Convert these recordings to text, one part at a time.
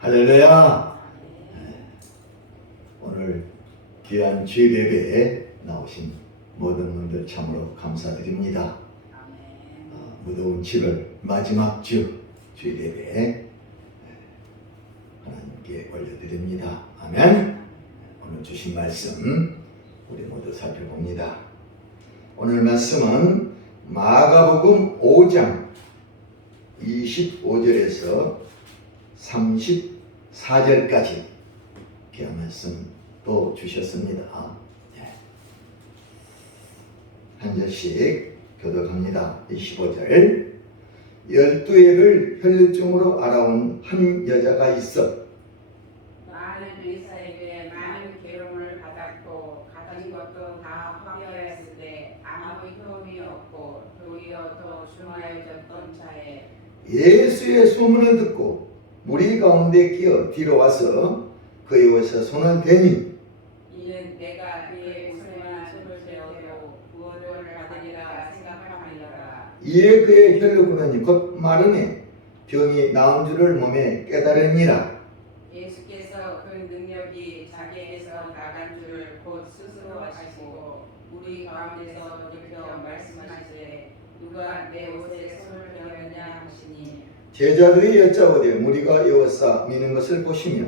할렐루야. 오늘 귀한 주일 예배에 나오신 모든 분들 참으로 감사드립니다. 무더운 7월 마지막 주일 예배에 하나님께 올려드립니다. 아멘. 오늘 주신 말씀 우리 모두 살펴봅니다. 오늘 말씀은 마가복음 5장 25절에서 34절까지 귀한 말씀 또 주셨습니다. 한 절씩 교독합니다. 25절. 12해를 혈루증으로 알아온 한 여자가 있어 많은 의사에게 많은 괴로움을 받았고 가진 것도 다 파괴하였을 때 아무 효험이 없고 도리어 더 중하여졌던 자에 예수의 소문을 듣고 무리 가운데 끼어 뒤로 와서 그의 옷에 손을 대니 이는 내가 그의 옷에만 손을 대어도 구원을 받으리라 생각하느니라. 이에 그의 혈루군은 곧 마름에 병이 나은 줄을 몸에 깨달으니라. 예수께서 그 능력이 자기에게서 나간 줄을 곧 스스로 아시고 우리 가운데서 느껴 말씀하시되 누가 내 옷에 손을 대었느냐 하시니 제자들이 여짜오되 무리가 에워싸 미는 것을 보시며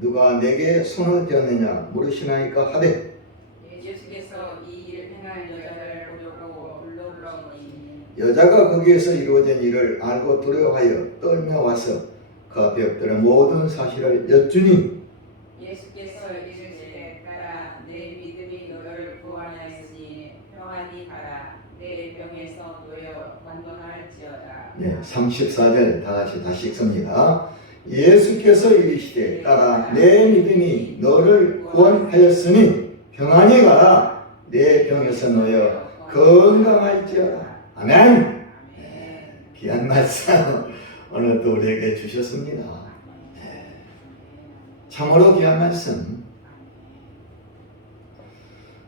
누가 내게 손을 대었느냐 물으시나이까 하되 예수께서 이 일을 행한 여자를 보려고 불러오니 여자가 거기에서 이루어진 일을 알고 두려워하여 떨며 와서 그 앞에 엎드려 모든 사실을 여쭈니 예수께서 이르시되 가라 내 믿음이 너를 구원하였으니 평안히 가라 내 병에서 놓여 건강할지어다. 34절 다시 읽습니다. 예수께서 이르시되 따라 내 믿음이 너를 구원하였으니 평안히 가라 내 병에서 놓여 건강할지어다. 아멘. 귀한 말씀 오늘 또 우리에게 주셨습니다. 참으로 귀한 말씀.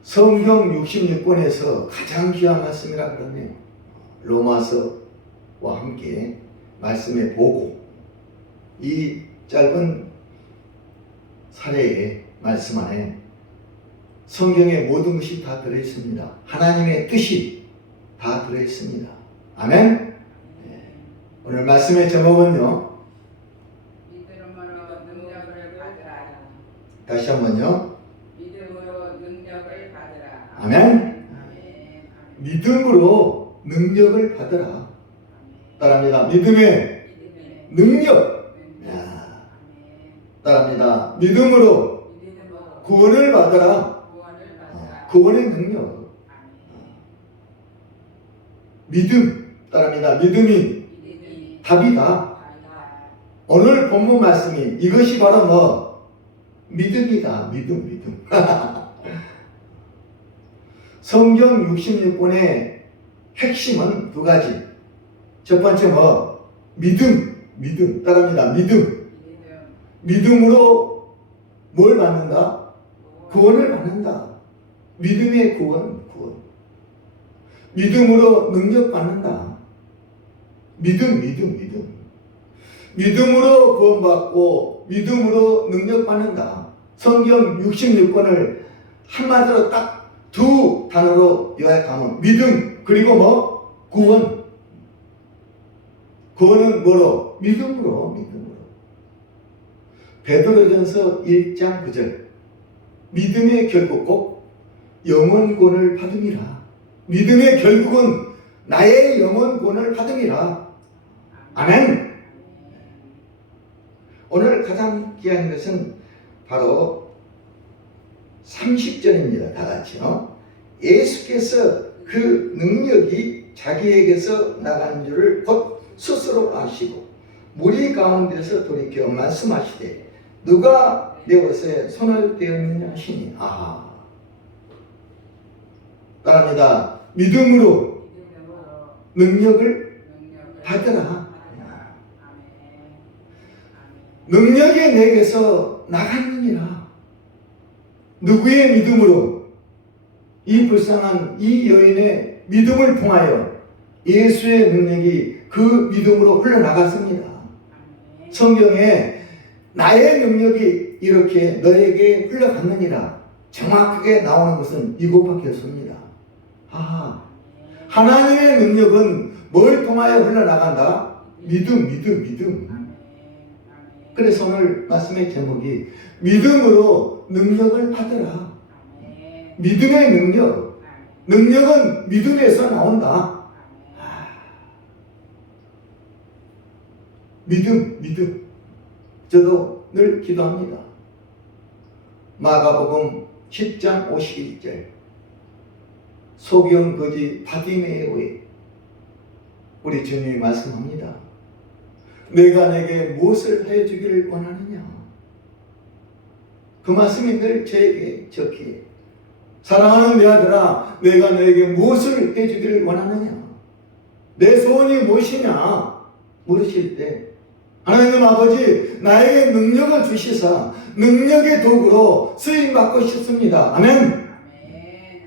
성경 66권에서 가장 귀한 말씀이라 그러면 로마서와 함께 말씀의 보고 이 짧은 사례의 말씀 안에 성경의 모든 것이 다 들어있습니다. 하나님의 뜻이 다 들어있습니다. 아멘. 오늘 말씀의 제목은요. 믿음으로 능력을 받으라. 다시 한번요. 믿음으로 능력을 받으라. 아멘. 아멘. 믿음으로 능력을 받으라. 따라합니다. 믿음의 능력. 야, 따라합니다. 믿음으로 구원을 받으라. 구원의 능력. 믿음. 따라합니다. 믿음이 답이다. 오늘 본문 말씀이 이것이 바로 뭐? 믿음이다. 믿음. 성경 66권의 핵심은 두 가지. 첫 번째 뭐? 믿음. 따라합니다. 믿음으로 뭘 받는다? 구원을 받는다. 믿음의 구원. 믿음으로 능력 받는다. 믿음으로 구원받고 믿음으로 능력 받는다. 성경 66권을 한마디로 딱 두 단어로 요약하면 믿음 그리고 뭐? 구원. 구원은 뭐로? 믿음으로. 베드로전서 1장 9절. 믿음의 결국 꼭 영원권을 받음이라. 믿음의 결국은 나의 영원권을 받음이라. 아멘. 오늘 가장 귀한 것은 바로 30절입니다. 다 같이요. 예수께서 그 능력이 자기에게서 나간 줄을 곧 스스로 아시고 무리 가운데서 돌이켜 말씀하시되 누가 내 옷에 손을 대었느냐 하시니 따라합니다. 믿음으로 능력을 받으라. 능력이 내게서 나갔느니라. 누구의 믿음으로? 이 불쌍한 이 여인의 믿음을 통하여 예수의 능력이 그 믿음으로 흘러나갔습니다. 성경에 나의 능력이 이렇게 너에게 흘러갔느니라 정확하게 나오는 것은 이것밖에 없습니다. 하나님의 능력은 뭘 통하여 흘러나간다? 믿음. 그래서 오늘 말씀의 제목이 믿음으로 능력을 받으라. 믿음의 능력. 능력은 믿음에서 나온다. 믿음. 저도 늘 기도합니다. 마가복음 10장 51절 소경 거지 바디메오에 우리 주님이 말씀합니다. 내가 내게 무엇을 해주기를 원하느냐. 그 말씀이 늘 저에게 적기에 사랑하는 내 아들아 내가 너에게 무엇을 해주기를 원하느냐. 내 소원이 무엇이냐 물으실 때 하나님 아버지 나에게 능력을 주시사 능력의 도구로 쓰임받고 싶습니다. 아멘.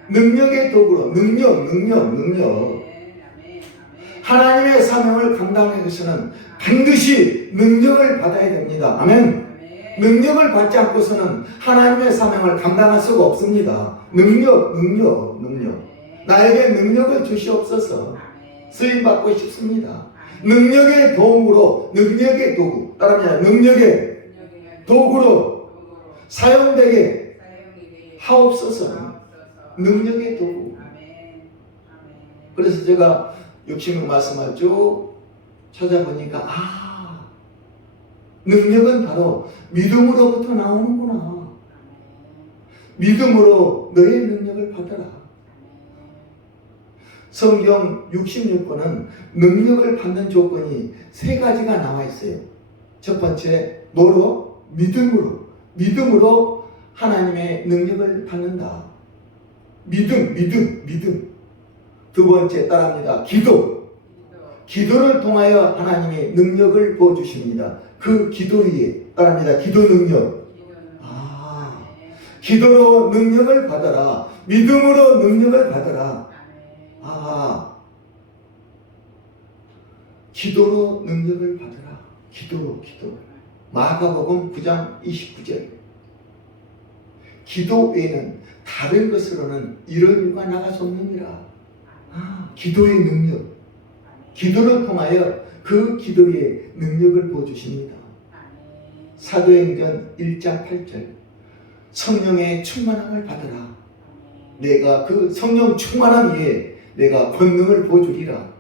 능력의 도구로 능력. 하나님의 사명을 감당하기 위해서는 반드시 능력을 받아야 됩니다. 아멘. 능력을 받지 않고서는 하나님의 사명을 감당할 수가 없습니다. 능력. 나에게 능력을 주시옵소서. 쓰임받고 싶습니다. 능력의 도구로, 능력의 도구, 따라합니다. 능력의 도구로 사용되게 하옵소서. 능력의 도구. 그래서 제가 육신의 말씀을 쭉 찾아보니까 능력은 바로 믿음으로부터 나오는구나. 믿음으로 너의 능력을 받아라. 성경 66권은 능력을 받는 조건이 3가지가 나와 있어요. 첫 번째, 뭐로? 믿음으로 하나님의 능력을 받는다. 믿음. 두 번째 따라합니다. 기도를 통하여 하나님의 능력을 부어주십니다. 그 기도 위에 따라합니다. 기도 능력. 기도로 능력을 받아라. 믿음으로 능력을 받아라. 기도로 능력을 받아라. 기도. 마가복음 9장 29절. 기도 외에는 다른 것으로는 이런 일과 나갈 수 없느니라. 기도의 능력. 기도를 통하여 그 기도의 능력을 부어주십니다. 사도행전 1장 8절. 성령의 충만함을 받으라. 내가 그 성령 충만함 위에 내가 권능을 부어주리라.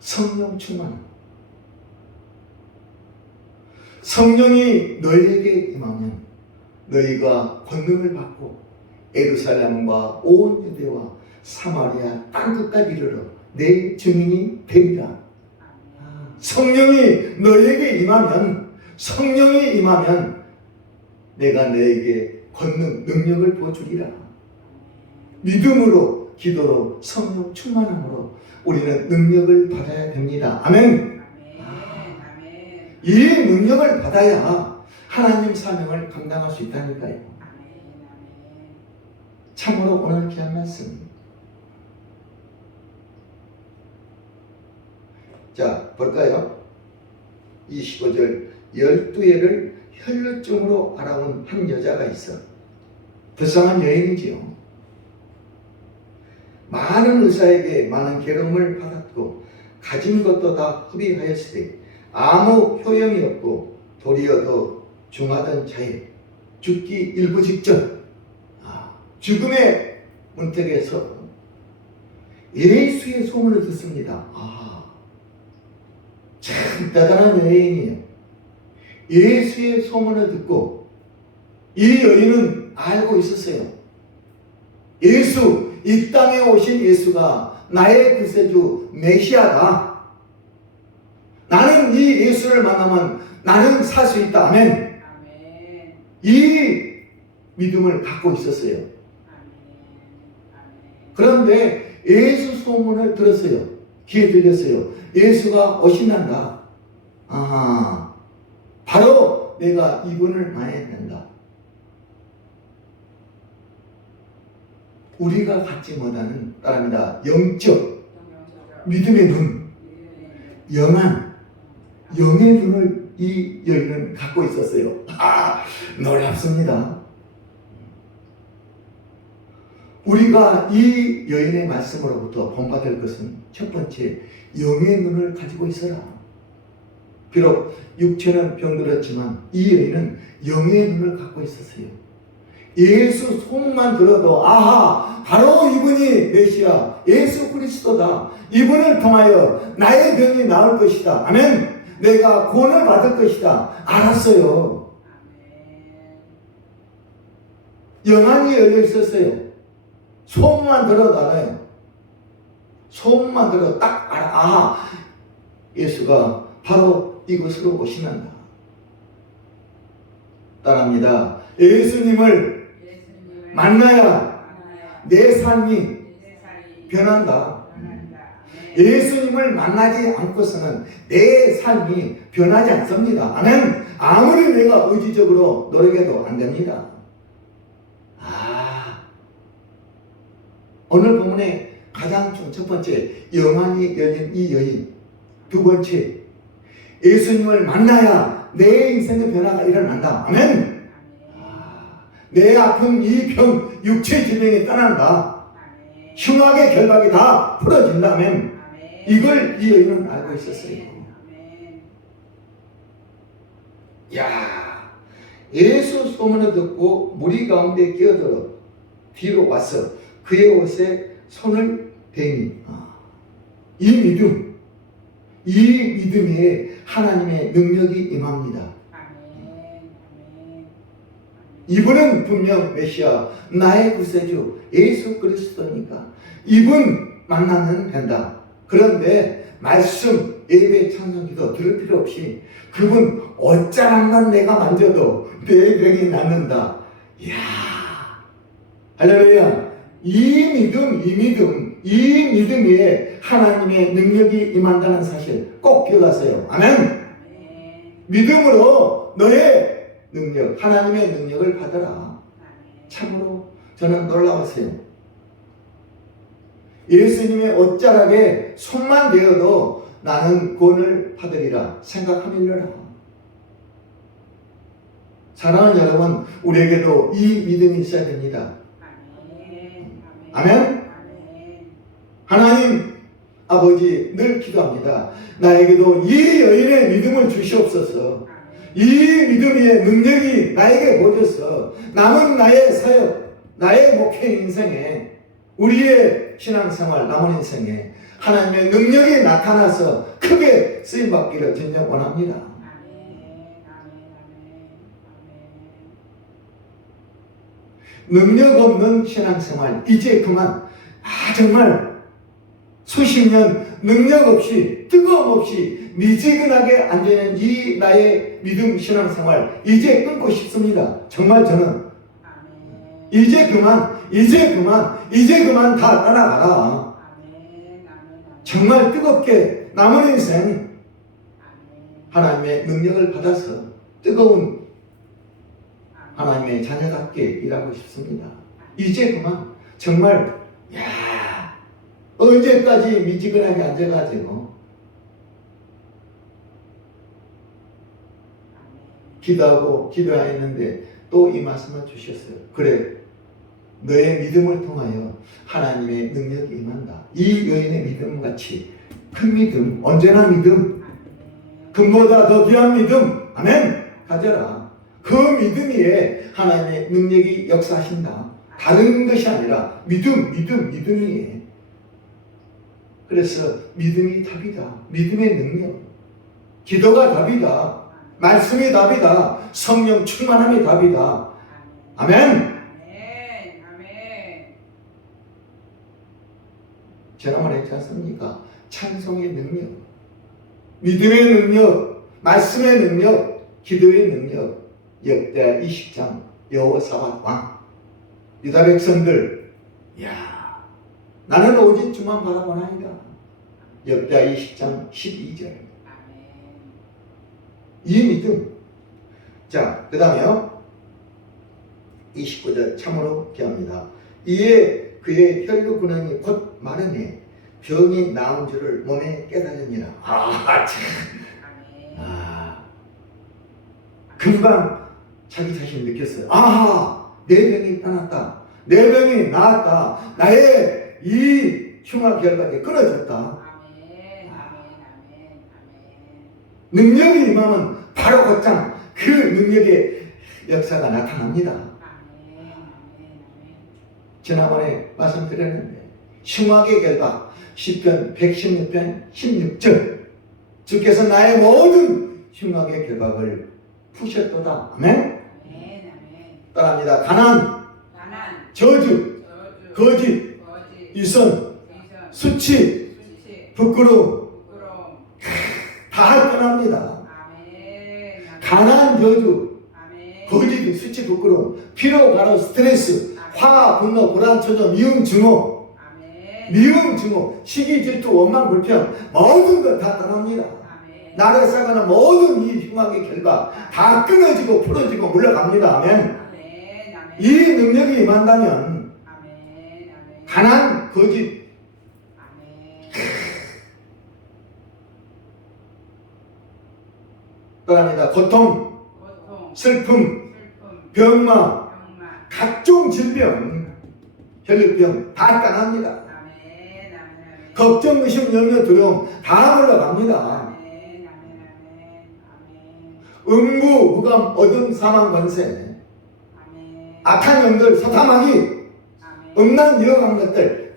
성령 충만. 성령이 너희에게 임하면 너희가 권능을 받고 예루살렘과 온 유대와 사마리아 땅끝까지 이르러 내 증인이 되리라. 성령이 너희에게 임하면 내가 너에게 권능, 능력을 부어주리라. 믿음으로, 기도로, 성령 충만함으로 우리는 능력을 받아야 됩니다. 아멘. 이 능력을 받아야 하나님 사명을 감당할 수 있다니까요. 참으로 오늘 귀한 말씀. 자, 볼까요? 25절 12해를 혈루증으로 알아온 한 여자가 있어. 불쌍한 여인이지요. 많은 의사에게 많은 괴로움을 받았고 가진 것도 다 허비하였으되 아무 효용이 없고 도리어 더 중하던 자에 죽기 일부 직전 죽음의 문턱에서 예수의 소문을 듣습니다. 참 대단한 여인이에요. 예수의 소문을 듣고 이 여인은 알고 있었어요. 이 땅에 오신 예수가 나의 구세주 메시아다. 나는 이 예수를 만나면 나는 살 수 있다. 아멘. 이 믿음을 갖고 있었어요. 그런데 예수 소문을 들었어요. 귀에 들렸어요. 예수가 오신단다. 바로 내가 이분을 만나야 된다. 우리가 갖지 못하는 따릅니다. 영적 믿음의 눈. 영한 영의 눈을 이 여인은 갖고 있었어요. 놀랍습니다. 우리가 이 여인의 말씀으로부터 본받을 것은 첫 번째, 영의 눈을 가지고 있어라. 비록 육체는 병들었지만 이 여인은 영의 눈을 갖고 있었어요. 예수 소문만 들어도 아하, 바로 이분이 메시아 예수 그리스도다. 이분을 통하여 나의 병이 나을 것이다. 아멘. 내가 구원을 받을 것이다. 알았어요. 영안이 열려 있었어요. 소문만 들어도 알아요. 소문만 들어도 딱 알아. 아하, 예수가 바로 이곳으로 오시는다. 따라합니다. 예수님을 만나야 내 삶이 변한다. 예수님을 만나지 않고서는 내 삶이 변하지 않습니다. 아멘. 아무리 내가 의지적으로 노력해도 안 됩니다. 오늘 본문에 가장 첫 번째, 영안이 열린 이 여인. 두 번째, 예수님을 만나야 내 인생의 변화가 일어난다. 아멘. 내 아픈 이 병, 육체 질병이 떠난다. 흉악의 결박이 다 풀어진다. 아멘. 이걸 이 여인은 알고 있었어요. 야, 예수 소문을 듣고 무리 가운데 끼어들어 뒤로 와서 그의 옷에 손을 대니, 이 믿음에 하나님의 능력이 임합니다. 이분은 분명 메시아, 나의 구세주 예수 그리스도니까 이분 만나면 된다. 그런데 말씀, 예배, 찬송기도 들을 필요 없이 그분 옷자락만 내가 만져도 내 병이 낫는다. 이야, 할렐루야. 이 믿음에 하나님의 능력이 임한다는 사실 꼭 기억하세요. 아멘. 믿음으로 너의 능력, 하나님의 능력을 받아라. 참으로 저는 놀라웠어요. 예수님의 옷자락에 손만 대어도 나는 구원을 받으리라 생각하밀려라. 사랑하는 여러분, 우리에게도 이 믿음이 있어야 됩니다. 아멘. 하나님 아버지, 늘 기도합니다. 나에게도 이 여인의 믿음을 주시옵소서. 이 믿음의 능력이 나에게 보여서 남은 나의 사역, 나의 목회 인생에, 우리의 신앙생활 남은 인생에 하나님의 능력이 나타나서 크게 쓰임받기를 진정 원합니다. 능력 없는 신앙생활 이제 그만. 정말 수십 년 능력 없이, 뜨거움 없이 미지근하게 앉아있는 이 나의 믿음 신앙생활 이제 끊고 싶습니다. 정말 저는 이제 그만 다 따라가라. 정말 뜨겁게 남은 인생 하나님의 능력을 받아서 뜨거운 하나님의 자녀답게 일하고 싶습니다. 이제 그만. 정말 언제까지 미지근하게 앉아가지고 기도하고 기도했는데 또 이 말씀을 주셨어요. 그래, 너의 믿음을 통하여 하나님의 능력이 임한다. 이 여인의 믿음같이 큰 믿음, 언제나 믿음, 금보다 더 귀한 믿음, 아멘, 가져라. 그 믿음 위에 하나님의 능력이 역사하신다. 다른 것이 아니라 믿음이에요. 그래서 믿음이 답이다. 믿음의 능력, 기도가 답이다. 말씀이 답이다. 성령 충만함이 답이다. 아멘. 제가 말했지 않습니까? 찬송의 능력, 믿음의 능력, 말씀의 능력, 기도의 능력. 역대 20장 여호사밧 왕, 유다 백성들, 나는 오직 주만 바라보나이다. 역대 20장 12절. 이 믿음. 자, 그 다음에요 29절 참으로 귀합니다. 이에 그의 혈류 근황이 곧 마르니 병이 나은 줄을 몸에 깨달으니라. 참. 아멘. 금방 자기 자신 느꼈어요. 내 병이 떠났다. 내 병이 나았다. 나의 이 흉악 결박이 끊어졌다. 아멘. 아멘. 능력이 임하면 바로 곧장 그 능력의 역사가 나타납니다. 아멘. 지난번에 말씀드렸는데 흉악의 결박 시편 116편 16절 주께서 나의 모든 흉악의 결박을 푸셨도다. 아멘. 따라합니다. 가난, 저주, 거짓, 위선, 수치, 부끄러움 다 떠납니다. 가난, 저주, 거짓, 수치, 부끄러움, 피로, 가로, 스트레스, 화, 분노, 불안, 초조, 미움, 증오, 시기, 질투, 원망, 불평 모든 것 다 떠납니다. 나를 싸가는 모든 이 흉악의 결박 다 끊어지고 풀어지고 물러갑니다. 아멘. 이 능력이 임한다면 가난, 거짓, 떠납니다. 고통, 슬픔, 병마, 각종 질병, 혈류병 다 떠납니다. 걱정, 의심, 염려, 두려움 다 물러갑니다. 음부, 무감, 어둠, 사망, 권세, 악한 영들, 사타마귀, 음란, 유혹한 것들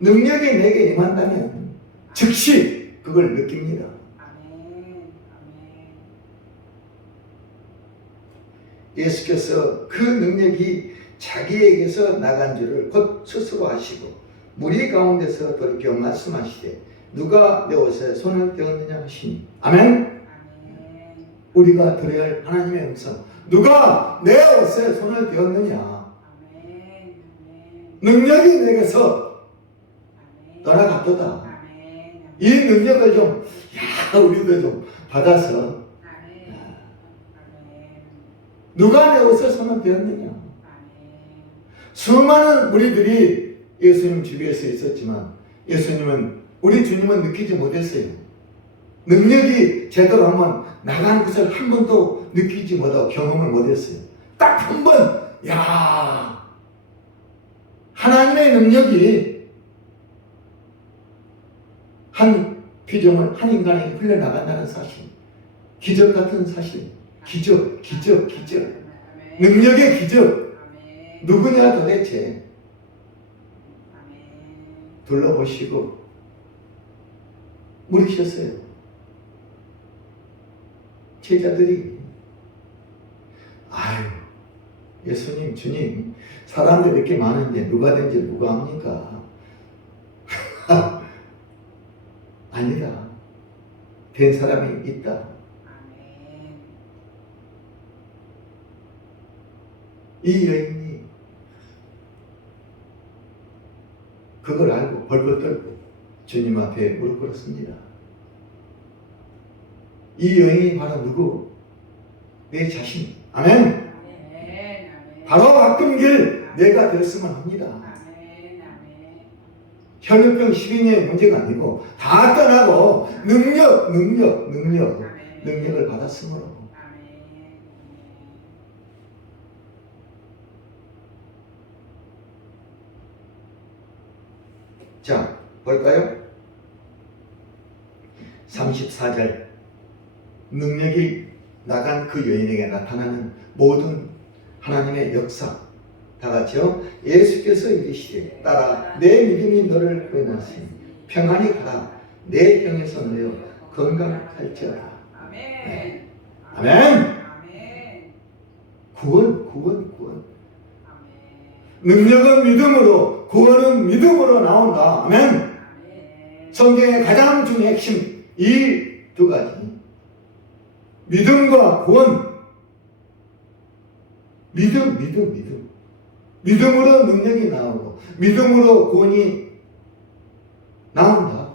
능력이 내게 임한다면 즉시 그걸 느낍니다. 예수께서 그 능력이 자기에게서 나간 줄을 곧 스스로 아시고 무리 가운데서 돌이켜 말씀하시되 누가 내 옷에 손을 대었느냐 하시니 아멘. 우리가 들어야 할 하나님의 음성, 누가 내 옷에 손을 대었느냐. 능력이 내게서 떠나갔도다. 이 능력을 좀 우리도 좀 받아서 누가 내 옷에 손을 대었느냐. 수많은 우리들이 예수님 주변에서 있었지만 우리 주님은 느끼지 못했어요. 능력이 제대로 한번 나간 것을 한 번도 느끼지 못하고 경험을 못했어요. 딱 한 번, 하나님의 능력이 한 피조물, 한 인간에게 흘러나간다는 사실, 기적 같은 사실, 기적. 능력의 기적. 누구냐 도대체? 둘러보시고 물으셨어요. 제자들이 예수님, 주님, 사람들이 이렇게 많은데 누가 된지 누가 압니까? 아니다. 된 사람이 있다. 이 여인이 그걸 알고 벌벌 떨고 주님 앞에 무릎 꿇었습니다. 이 여인이 바로 누구? 내 자신. 아멘. 바로 바꾼 길 내가 되었으면 합니다. 혈류병 12년의 문제가 아니고 다 떠나고 능력을 받았으므로. 자, 볼까요? 34절. 능력이 나간 그 여인에게 나타나는 모든 하나님의 역사. 다 같이요. 예수께서 이르시되 따라 내 믿음이 너를 구원하시니 평안히 가라. 내 병에서 놓여 건강할지어다. 아멘. 아멘. 구원. 능력은 믿음으로, 구원은 믿음으로 나온다. 아멘. 성경의 가장 중요한 핵심 이 두 가지. 믿음과 구원. 믿음으로 능력이 나오고 믿음으로 구원이 나온다.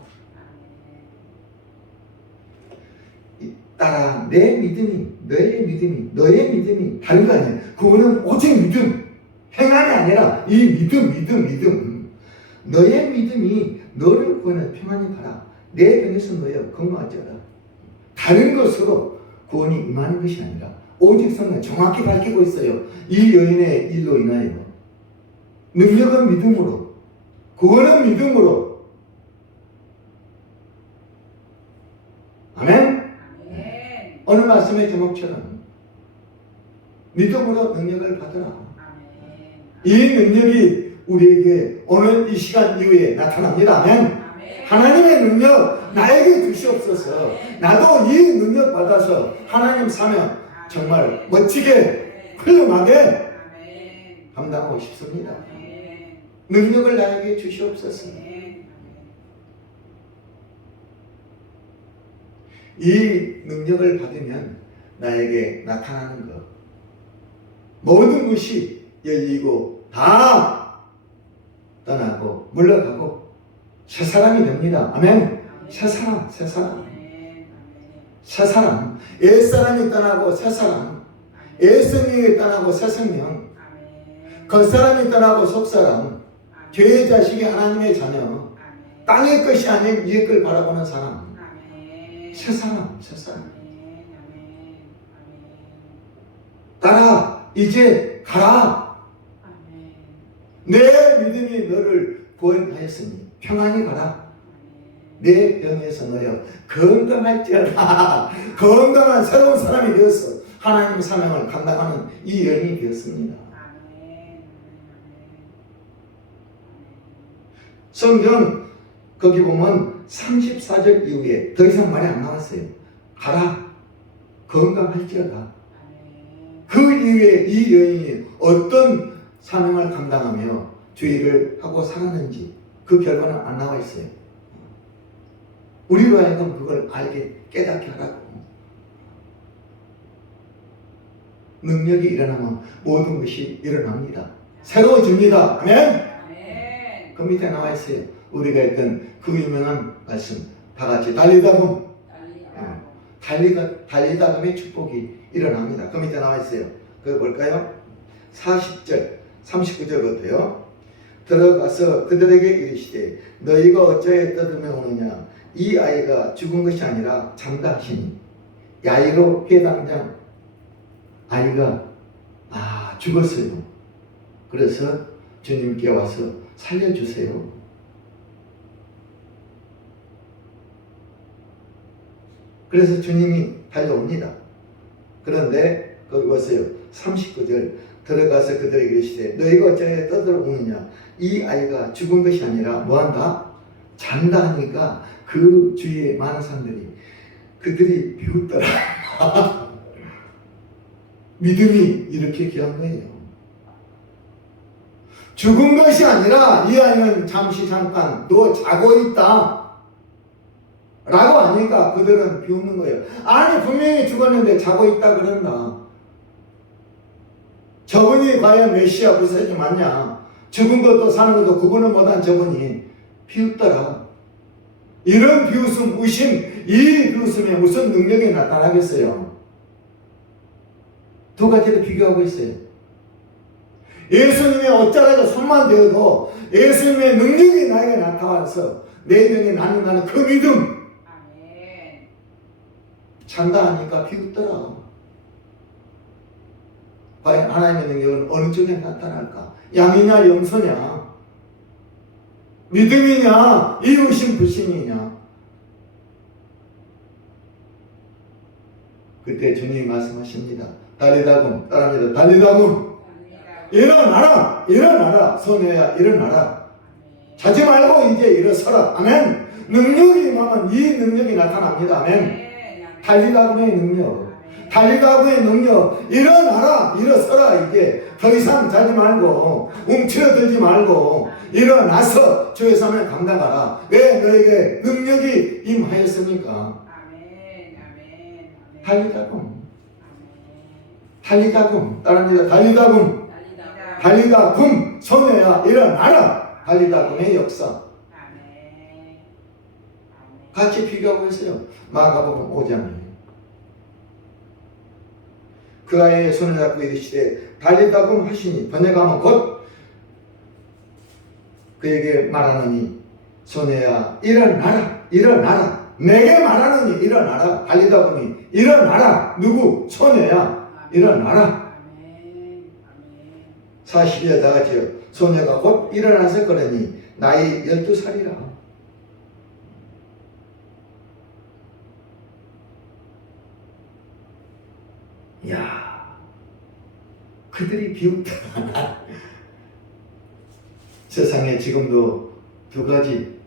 따라 내 믿음이, 너의 믿음이 다른 거 아니야. 구원은 오직 믿음. 행함이 아니라 이 믿음. 너의 믿음이 너를 구원해 평안히 가라. 내 병에서 너여 건강하지어다. 다른 것으로 구원이 임하는 것이 아니라 오직 성령 정확히 밝히고 있어요. 이 여인의 일로 인하여 능력은 믿음으로, 구원은 믿음으로. 아멘. 아멘. 오늘 말씀의 제목처럼 믿음으로 능력을 받으라. 아멘. 이 능력이 우리에게 오늘 이 시간 이후에 나타납니다. 아멘. 아멘. 하나님의 능력 나에게 주시옵소서. 나도 이 능력 받아서 하나님 사명 정말 멋지게 훌륭하게 아멘. 감당하고 싶습니다. 아멘. 능력을 나에게 주시옵소서. 아멘. 이 능력을 받으면 나에게 나타나는 것, 모든 것이 열리고 다 떠나고 물러가고 새 사람이 됩니다. 아멘. 새 사람, 새 사람, 아멘. 새 사람. 옛 사람이 떠나고 새 사람, 옛 생명이 떠나고 새 생명, 아멘. 겉 사람이 떠나고 속 사람, 죄의 자식이 하나님의 자녀, 아멘. 땅의 것이 아닌 위의 걸 바라보는 사람, 아멘. 새 사람, 새 사람. 아멘. 아멘. 따라 이제 가라. 아멘. 내 믿음이 너를 구원하였으니 평안히 가라. 내 병에서 너여 건강할지어다. 건강한 새로운 사람이 되어서 하나님의 사명을 감당하는 이 여인이 되었습니다. 아멘. 성경 거기 보면 34절 이후에 더 이상 말이 안 나왔어요. 가라. 건강할지어다. 아멘. 그 이후에 이 여인이 어떤 사명을 감당하며 주의를 하고 살았는지 그 결과는 안 나와 있어요. 우리로 하여금 그걸 알게 깨닫게 하라고. 능력이 일어나면 모든 것이 일어납니다. 새로워집니다. 아멘. 아멘. 그 밑에 나와 있어요. 우리가 했던 그 유명한 말씀 다 같이 달리다금, 달리다금의 축복이 일어납니다. 그 밑에 나와 있어요. 그거 볼까요? 40절 39절부터요. 들어가서 그들에게 이르시되 너희가 어찌하여 떠들며 오느냐. 이 아이가 죽은 것이 아니라 잔다 하시니. 야이로 회당장 아이가 죽었어요. 그래서 주님께 와서 살려주세요. 그래서 주님이 달려옵니다. 그런데 거기 보세요. 39절 들어가서 그들에게 이르시되 너희가 어찌하여 떠들어오느냐. 이 아이가 죽은 것이 아니라 뭐한다? 잔다 하니까 그 주위에 많은 사람들이 그들이 비웃더라. 믿음이 이렇게 귀한 거예요. 죽은 것이 아니라 이 아이는 잠깐 너 자고 있다 라고 하니까 그들은 비웃는 거예요. 아니 분명히 죽었는데 자고 있다 그런다. 저분이 과연 메시아 부사지 맞냐. 죽은 것도 사는 것도 구분을 못한 저분이 비웃더라. 이런 비웃음, 의심, 이 비웃음에 무슨 능력이 나타나겠어요? 두 가지를 비교하고 있어요. 예수님의 어쩌라고 손만 대어도 예수님의 능력이 나에게 나타나서 내 병에 낫는다는 그 믿음. 아멘. 잔다 하니까 비웃더라. 과연 하나님의 능력은 어느 쪽에 나타날까? 양이냐 염소냐? 믿음이냐 이웃심 불신이냐? 그때 주님이 말씀하십니다. 달리다금 따라합니다. 달리다금 일어나라. 일어나라. 소녀야 일어나라. 자지 말고 이제 일어서라. 아멘. 능력이 임하면 이 능력이 나타납니다. 아멘. 달리다금의 능력, 달리다금의 능력. 일어나라. 일어서라. 이제 더 이상 자지 말고 움츠러들지 말고 일어나서 주의 삶을 감당하라. 왜 너에게 능력이 임하였습니까? 달리다금, 달리다금 따라합니다. 달리다금, 달리다금. 소녀야 일어나라. 달리다금의 역사 같이 비교하고 있어요. 마가복음 5장에 그 아이의 손을 잡고 이르시되 달리다금 하시니 번역하면 곧 그에게 말하느니 소녀야 일어나라 일어나라 내게 말하느니 일어나라 달리다 보니 일어나라 누구 소녀야 일어나라. 40에 다 같이요. 소녀가 곧 일어나서 걸으니 나이 12살이라. 야, 그들이 비웃다. 세상에 지금도 두 가지,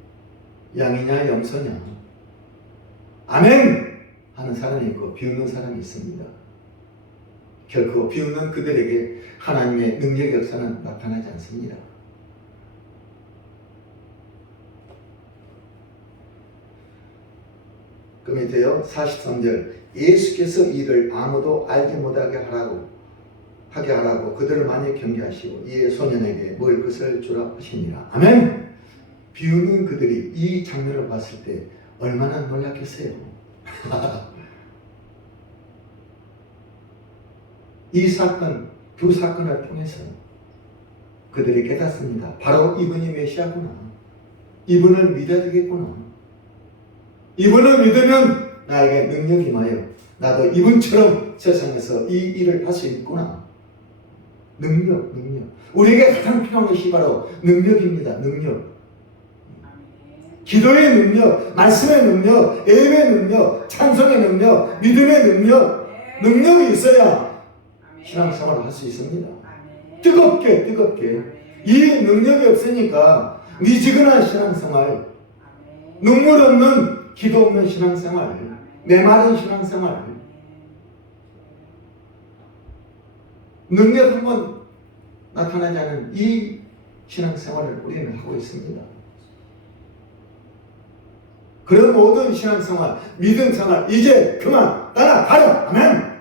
양이냐 염소냐, 아멘 하는 사람이 있고 비웃는 사람이 있습니다. 결코 비웃는 그들에게 하나님의 능력의 역사는 나타나지 않습니다. 그 밑에요. 43절 예수께서 이를 아무도 알지 못하게 하라고 그들을 많이 경계하시고 이에 소년에게 먹을 것을 주라 하시니라. 아멘. 비웃는 그들이 이 장면을 봤을 때 얼마나 놀랐겠어요. 이 사건, 두 사건을 통해서 그들이 깨닫습니다. 바로 이분이 메시아구나. 이분을 믿어야 되겠구나. 이분을 믿으면 나에게 능력이 임하여 나도 이분처럼 세상에서 이 일을 할 수 있구나. 능력. 우리에게 가장 필요한 것이 바로 능력입니다. 능력. 기도의 능력, 말씀의 능력, 예배의 능력, 찬송의 능력, 믿음의 능력. 능력이 있어야 신앙생활을 할 수 있습니다. 뜨겁게 이 능력이 없으니까 미지근한 신앙생활, 눈물 없는 기도 없는 신앙생활, 메마른 신앙생활, 능력 한번 나타나지 않은 이 신앙생활을 우리는 하고 있습니다. 그런 모든 신앙생활, 믿음생활 이제 그만 따라가라. 아멘.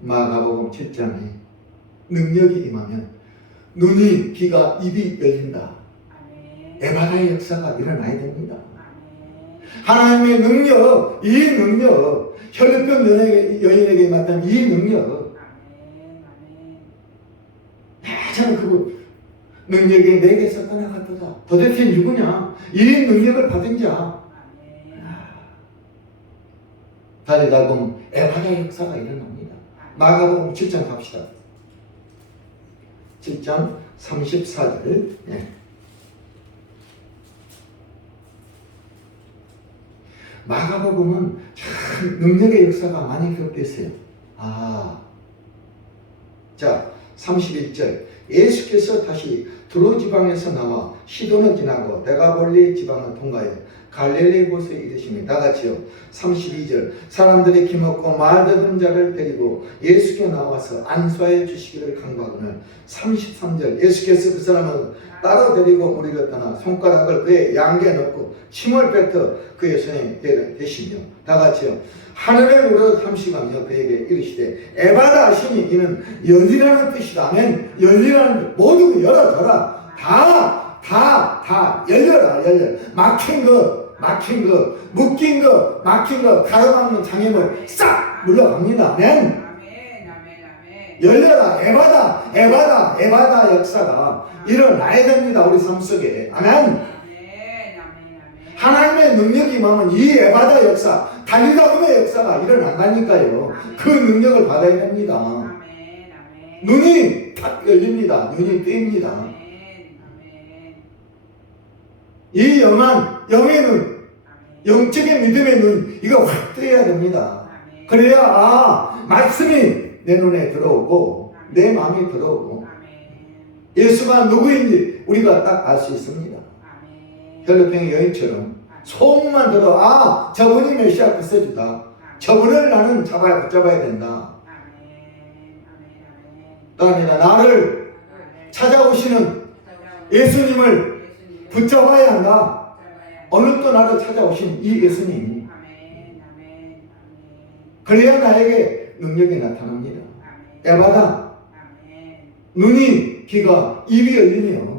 마가복음 7장에 능력이 임하면 눈이, 귀가, 입이 열린다. 에바다의 역사가 일어나야 됩니다. 하나님의 능력, 이 능력, 혈루병 여인에게 임했던 이 능력, 저는 그 능력이 내게서 떠나갔도다. 도대체 누구냐? 이 능력을 받은 자. 달리다 보면 에바다의 역사가 일어납니다. 마가복음 7장 갑시다. 7장 34절. 마가복음은 참 능력의 역사가 많이 기록되어 있어요. 자, 31절. 예수께서 다시 두로 지방에서 나와 시돈을 지나고 데가볼리 지방을 통과해 갈릴리 곳에 이르시니 다같이요. 32절. 사람들이 기먹고 말 듣는 자를 데리고 예수께 나와서 안수하여 주시기를 간구하거늘. 33절. 예수께서 그 사람을 따로 데리고 무리를 떠나 손가락을 그의 양귀에 넣고 침을 뱉어 그의 손에 대시며 다같이요. 하늘에 우러 삼시가며 그에게 이르시되 에바다 하시니 이는 열리라는 뜻이다. 아멘. 열리라는 모두 열어져라. 다 열려라. 막힌 거, 묶인 거, 막힌 거, 가로막는 장애물 싹 물러갑니다. 아멘. 열려라. 에바다 역사가 일어나야 됩니다. 우리 삶 속에. 아멘. 하나님의 능력이 임하면 이 에바다 역사, 달리다움의 역사가 일어난다니까요. 그 능력을 받아야 됩니다. 눈이 탁 열립니다. 눈이 뜨입니다. 이 영의 눈, 영적인 믿음의 눈, 이거 확 뜨여야 됩니다. 그래야 말씀이 내 눈에 들어오고 내 마음에 들어오고 예수가 누구인지 우리가 딱 알 수 있습니다. 혈루병의 여인처럼 소문만 들어 저분이 메시아 그리스도다. 저분을 나는 붙잡아야 된다. 또 아니라 나를 찾아오시는 예수님을 붙잡아야 한다. 어느 또 나를 찾아오신 이 예수님. 그래야 나에게 능력이 나타납니다. 에바다. 눈이, 귀가, 입이 열리며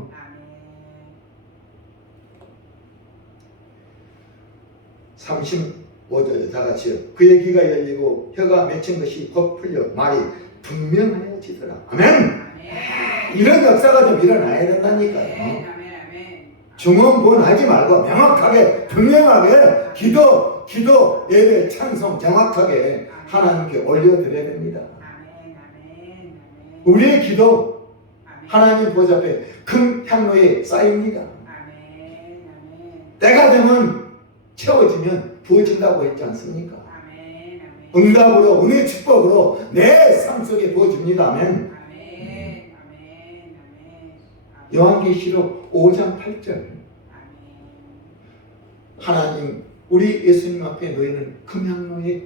35절에 다같이요. 그의 귀가 열리고 혀가 맺힌 것이 곧 풀려 말이 분명하여지더라. 아멘. 이런 역사가 좀 일어나야 된다니까요. 중언부언하지 말고 명확하게 분명하게 기도 예배 찬송 정확하게 하나님께 올려드려야 됩니다. 우리의 기도 하나님 보좌 앞에 큰 향로에 쌓입니다. 때가 되면 채워지면 부어진다고 했지 않습니까? 응답으로 은혜의 축복으로 내 삶 속에 부어집니다. 아멘. 요한계시록 5장 8절 하나님 우리 예수님 앞에 너희는 금향로에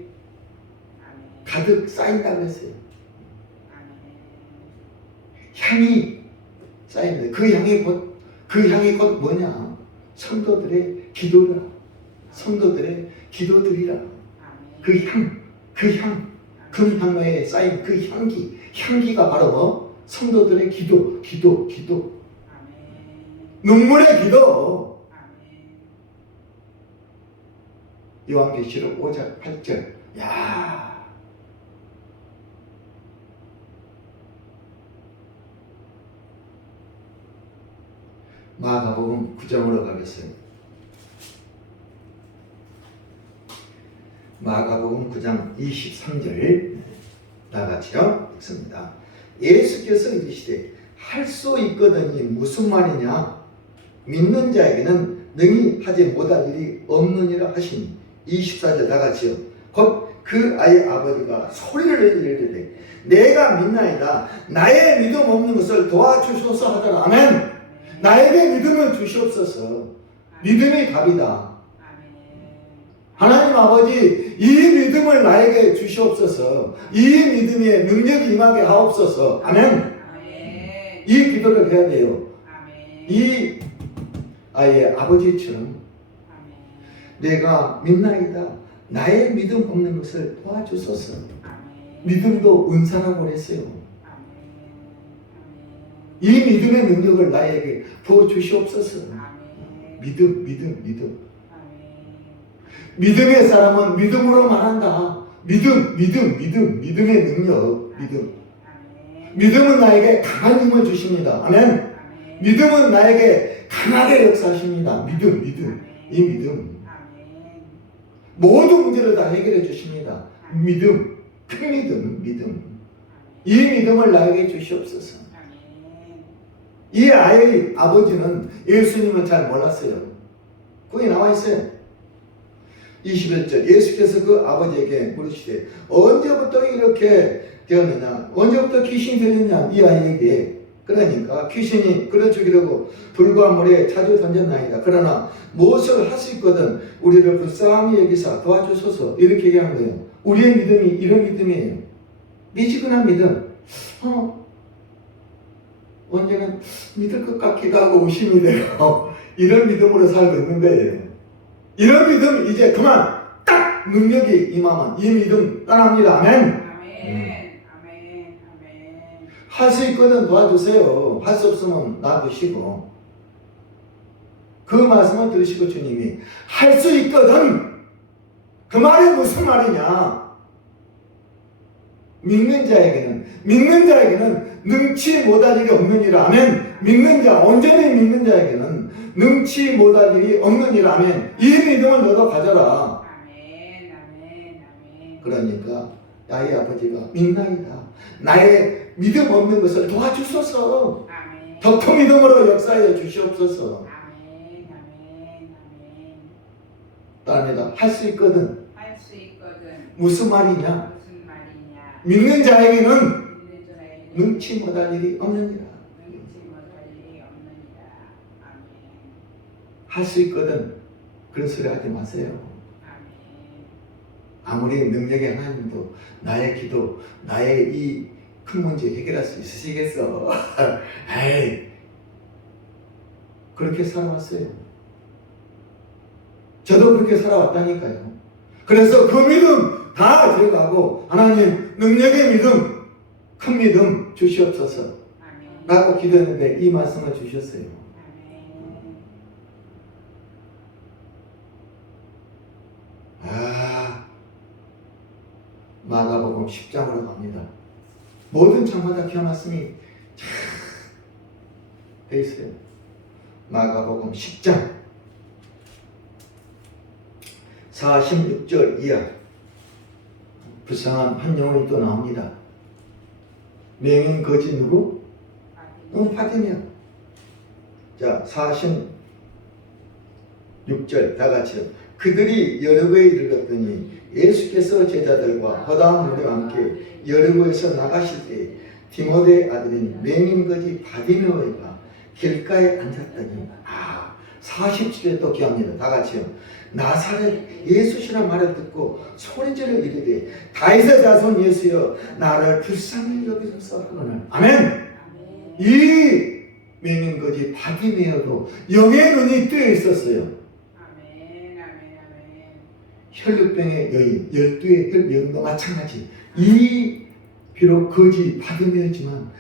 가득 쌓인다 그랬어요. 향이 쌓입니다. 그 향이 곧 뭐냐? 성도들의 기도라. 성도들의 기도들이라. 금향로에 쌓인 그 향기가 바로 뭐? 성도들의 기도. 눈물의 기도. 요한계시록 5장 8절. 야. 마가복음 9장으로 가겠어요. 마가복음 9장 23절 나같이요 읽습니다. 예수께서 이르시되 할 수 있거든이 무슨 말이냐? 믿는 자에게는 능히 하지 못할 일이 없느니라 하시니 24절 나같이요. 곧 그 아이의 아버지가 소리를 이르되 내가 믿나이다. 나의 믿음 없는 것을 도와주소서 하더라. 아멘. 나에게 믿음을 주시옵소서. 믿음이 답이다. 하나님 아버지 이 믿음을 나에게 주시옵소서. 이 믿음에 능력이 임하게 하옵소서. 아멘. 이 기도를 해야 돼요. 이 아이의 아버지처럼 내가 믿나이다. 나의 믿음 없는 것을 도와주소서. 믿음도 은사라고 그랬어요. 이 믿음의 능력을 나에게 부어주시옵소서. 믿음. 믿음의 사람은 믿음으로 말한다. 믿음의 능력. 믿음은 나에게 강한 힘을 주십니다. 아멘. 믿음은 나에게 강하게 역사하십니다. 이 믿음. 모든 문제를 다 해결해 주십니다. 큰 믿음. 이 믿음을 나에게 주시옵소서. 이 아이의 아버지는 예수님을 잘 몰랐어요. 거기 나와 있어요. 21절 예수께서 그 아버지에게 물으시되 언제부터 이렇게 되었느냐? 언제부터 귀신이 들렸냐? 이 아이에게. 그러니까 귀신이 끌어 죽이려고 불과 물에 자주 던졌나이다. 그러나 무엇을 할 수 있거든 우리를 불쌍히 여기사 도와주소서. 이렇게 얘기한 거예요. 우리의 믿음이 이런 믿음이에요. 미지근한 믿음. 언제는 믿을 것 같기도 하고 의심이 돼요. 이런 믿음으로 살고 있는 거예요. 이런 믿음 이제 그만 딱 능력이 임하면 이 믿음 떠납니다. 아멘. 할 수 있거든 도와주세요. 할 수 없으면 놔두시고. 그 말씀을 들으시고 주님이 할 수 있거든. 그 말이 무슨 말이냐? 믿는 자에게는 능치 못할 일이 없느니라. 아멘. 온전히 믿는 자에게는 능치 못할 일이 없느니라. 아멘. 이 믿음을 너도 가져라. 그러니까 나의 아버지가 믿나이다. 나의 믿음 없는 것을 도와주소서. 더 큰 믿음으로 역사해 주시옵소서. 따릅니다. 할 수 있거든. 무슨 말이냐? 믿는 자에게는 능치 못할 일이 없느니라. 할 수 있거든. 그런 소리 하지 마세요. 아무리 능력의 하나님도 나의 기도, 나의 이 큰 문제 해결할 수 있으시겠어? 에이, 그렇게 살아왔어요. 저도 그렇게 살아왔다니까요. 그래서 그 믿음 다 들어가고 하나님 능력의 믿음, 큰 믿음 주시옵소서 라고 기도했는데 이 말씀을 주셨어요. 마가복음 10장으로 갑니다. 모든 장마다 기한 말씀이 돼 있어요. 마가복음 10장 46절 이하 불쌍한 한 영혼이 또 나옵니다. 맹인 거지 누구? 바디메오. 자, 46절 다 같이요. 그들이 여리고에 이르렀더니 예수께서 제자들과 허다한 무리와 함께 여리고에서 나가실 때 디모데의 아들인 맹인 거지 바디메오가 길가에 앉았더니 40절에 또 기합니다. 다 같이요. 나사렛 예수시란 말을 듣고 소리지르 이르되 다윗의 자손 예수여 나를 불쌍히 여기소서 하거늘. 아멘. 이 맹인 거지 바디메오도 영의 눈이 뜨여 있었어요. 혈루병의 여인 12의 혈병도 마찬가지. 이 비록 거지 바디메오지만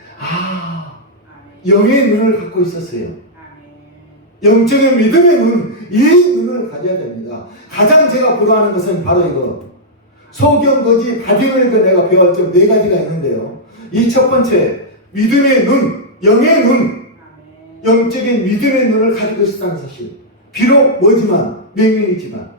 영의 눈을 갖고 있었어요. 영적인 믿음의 눈, 이 눈을 가져야 됩니다. 가장 제가 보도하는 것은 바로 이거. 소경, 거지, 바디메오에서 내가 배울 점 4가지가 있는데요. 이 첫 번째, 믿음의 눈, 영의 눈, 영적인 믿음의 눈을 가지고 있다는 사실. 비록 뭐지만, 맹인이지만.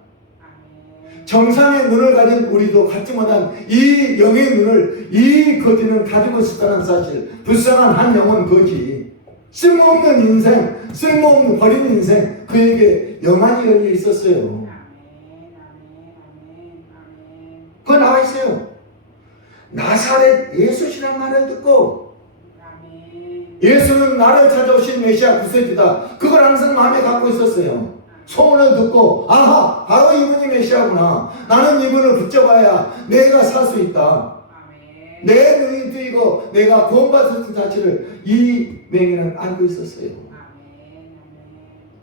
정상의 눈을 가진 우리도 갖지 못한 이 영의 눈을 이 거지는 가지고 있었다는 사실. 불쌍한 한 영혼 거지. 쓸모없는 인생, 쓸모없는 버린 인생, 그에게 영안이 열려 있었어요. 그거 나와 있어요. 나사렛 예수시란 말을 듣고 예수는 나를 찾아오신 메시아 구세주다. 그걸 항상 마음에 갖고 있었어요. 소문을 듣고 바로 이분이 메시아구나. 나는 이분을 붙잡아야 내가 살 수 있다. 내 눈이 뜨이고 내가 구원받았던 자체를 이 맹인은 알고 있었어요.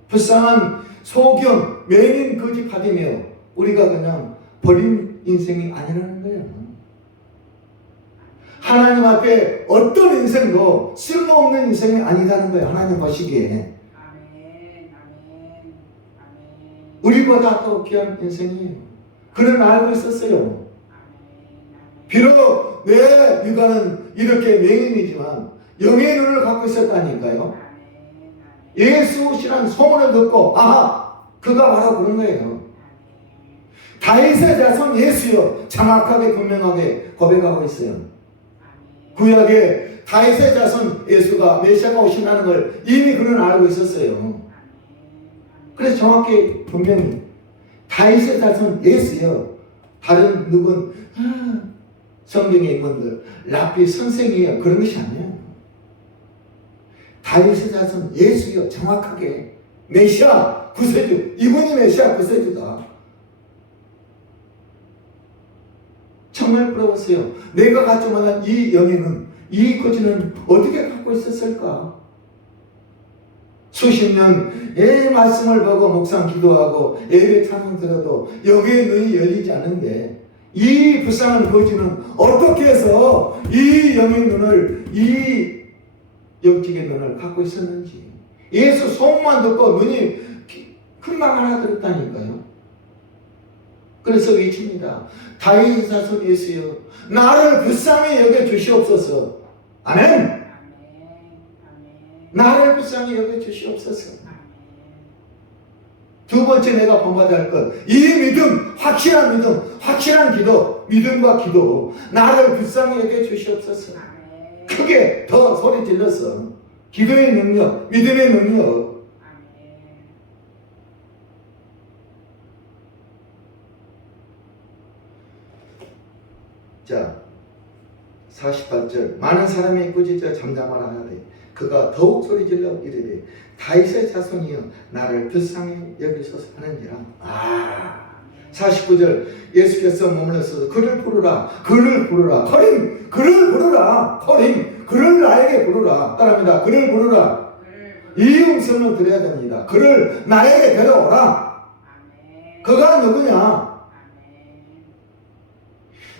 불쌍한 소경, 맹인 거지 바디메오. 우리가 그냥 버린 인생이 아니라는 거예요. 하나님 앞에 어떤 인생도 쓸모없는 인생이 아니라는 거예요. 하나님 보시기에. 우리보다 더 귀한 인생이에요. 그는 알고 있었어요. 비록 내 육아는 이렇게 맹인이지만 영의 눈을 갖고 있었다니까요. 예수시란 소문을 듣고 그가 바로 그런 거예요. 다윗의 자손 예수여 정확하게 분명하게 고백하고 있어요. 구약에 다윗의 자손 예수가 메시아가 오신다는 걸 이미 그는 알고 있었어요. 그래서 정확히 분명히 다윗의 자손 예수여. 다른 누군 성경의 인물들 랍비 선생이에요. 그런 것이 아니에요. 다윗의 자손 예수여. 정확하게 메시아 구세주, 이분이 메시아 구세주다. 정말 부러웠어요. 내가 갖지 못한 이 영예는, 이 거지는 어떻게 갖고 있었을까? 수십 년의 말씀을 보고 묵상 기도하고 예배 찬양 들어도 영의 눈이 열리지 않는데 이 불쌍한 거지는 어떻게 해서 이 영의 눈을, 이 영적인 눈을 갖고 있었는지. 예수 소문만 듣고 눈이 금방 알아들었다니까요. 그래서 외칩니다. 다윗의 자손 예수여 나를 불쌍히 여겨 주시옵소서. 아멘. 나를 불쌍히 여겨 주시옵소서. 두 번째 내가 본받아야 할 것, 이 믿음, 확실한 믿음, 확실한 기도, 믿음과 기도, 나를 불쌍히 여겨 주시옵소서. 크게 더 소리 질러서 기도의 능력, 믿음의 능력. 자, 48절 많은 사람이 꾸짖어 잠잠하라 하되 그가 더욱 소리질러 이르되 다윗의 자손이여 나를 불쌍히 여기소서 하는지라. 49절 예수께서 머물러서 그를 부르라, 그를 부르라, 커림, 그를 부르라, 커림, 그를 나에게 부르라. 따라합니다. 그를 부르라. 이 음성을 들어야 됩니다. 그를 나에게 데려오라. 그가 누구냐?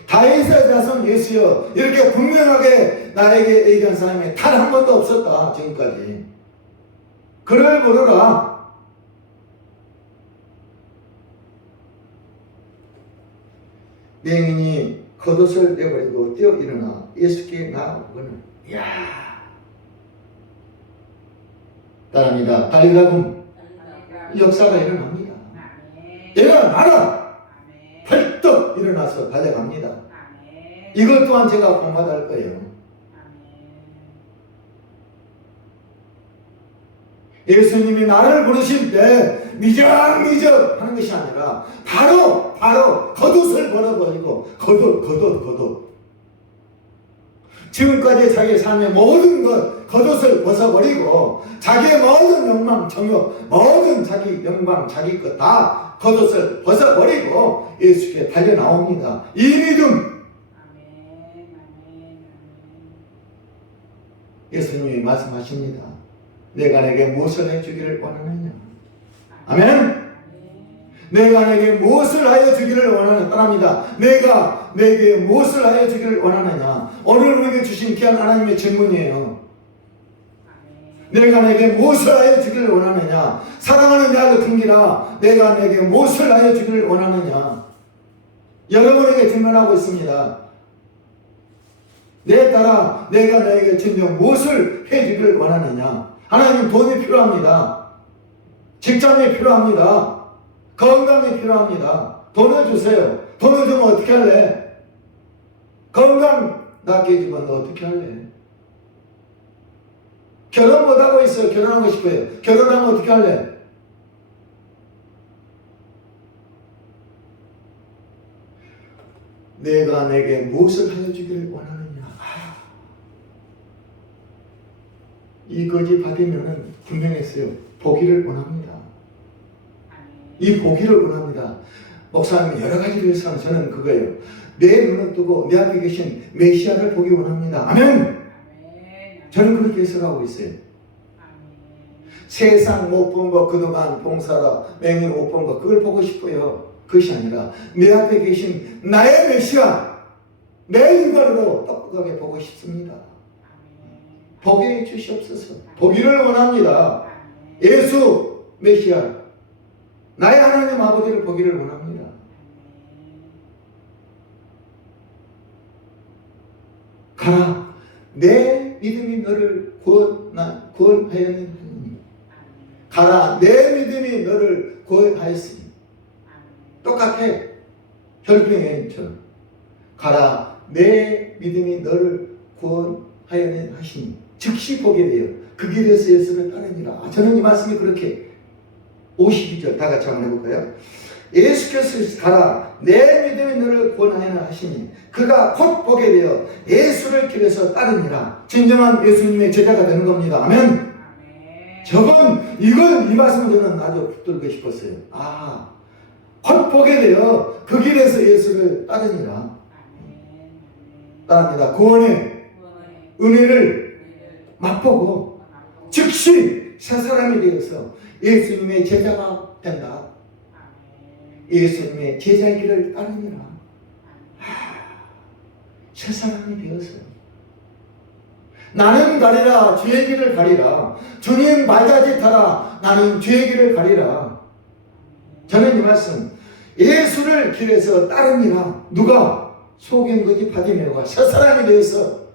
다윗의 자손 예수여. 이렇게 분명하게 나에게 얘기한 사람이 단 한 번도 없었다. 지금까지. 그를 부르라. 맹인이 겉옷을 내버리고 뛰어 일어나 예수께 나아오거늘. 이야, 따릅니다. 달리라금 역사가 일어납니다. 일어나라! 펄떡 일어나서 달려갑니다. 이것 또한 제가 본받을 거예요. 예수님이 나를 부르실 때 미적미적 하는 것이 아니라 바로 겉옷을 벗어버리고 겉옷 지금까지 자기의 삶의 모든 겉옷을 벗어버리고 자기의 모든 욕망, 정욕, 모든 자기 영광, 자기 것 다 겉옷을 벗어버리고 예수께 달려나옵니다. 이 믿음 예수님이 말씀하십니다. 내가 내게 무엇을 해주기를 원하느냐. 아멘. 내가 내게 무엇을 하여 주기를 원하느냐. 따라합니다. 내가 내게 무엇을 하여 주기를 원하느냐. 오늘 우리에게 주신 귀한 하나님의 질문이에요. 내가 내게 무엇을 하여 주기를 원하느냐. 사랑하는 내 아들 큰기라 내가 내게 무엇을 하여 주기를 원하느냐. 여러분에게 질문하고 있습니다. 내 딸아 내가 너에게 진정 무엇을 해주기를 원하느냐. 하나님 돈이 필요합니다. 직장이 필요합니다. 건강이 필요합니다. 돈을 주세요. 돈을 주면 어떻게 할래? 건강 낫게 해주면 너 어떻게 할래? 결혼 못하고 있어요. 결혼하고 싶어요. 결혼하면 어떻게 할래? 내가 내게 무엇을 하여 주기를 원하느냐. 이거지 받으면 분명했어요. 보기를 원합니다. 이 보기를 원합니다. 목사님 여러 가지를 해서 저는 그거예요. 내 눈을 뜨고 내 앞에 계신 메시아를 보기 원합니다. 아멘. 저는 그렇게 해석하고 있어요. 세상 못 본 거 그동안 봉사라 맹인 못 본 거 그걸 보고 싶어요. 그것이 아니라 내 앞에 계신 나의 메시아 내 인간으로 똑똑하게 보고 싶습니다. 보게 해 주시옵소서. 보기를 원합니다. 예수 메시아 나의 하나님 아버지를 보기를 원합니다. 가라 내 믿음이 너를 구원하였느니 가라 내 믿음이 너를 구원하였으니 똑같아. 혈병처럼 가라 내 믿음이 너를 구원하였느니 하시니 즉시 보게 돼요. 그 길에서 예수를 따르니라. 저는 이 말씀이 그렇게 52절 다 같이 한번 해볼까요? 예수께서 가라 내 믿음이 너를 구원하여라 하시니 그가 곧 보게 되어 예수를 길에서 따르니라. 진정한 예수님의 제자가 되는 겁니다. 아멘. 이 말씀을 저는 아주 붙들고 싶었어요. 곧 보게 되어 그 길에서 예수를 따르니라. 따릅니다. 구원의 은혜를 맛보고 즉시 새 사람이 되어서 예수님의 제자가 된다. 예수님의 제자의 길을 따르니라. 새 사람이 되어서 나는 가리라 주의 길을 가리라. 주님 말자짓하라 나는 주의 길을 가리라. 저는 이 말씀 예수를 길에서 따르니라. 누가? 속인 거지 바디메오가 새 사람이 되어서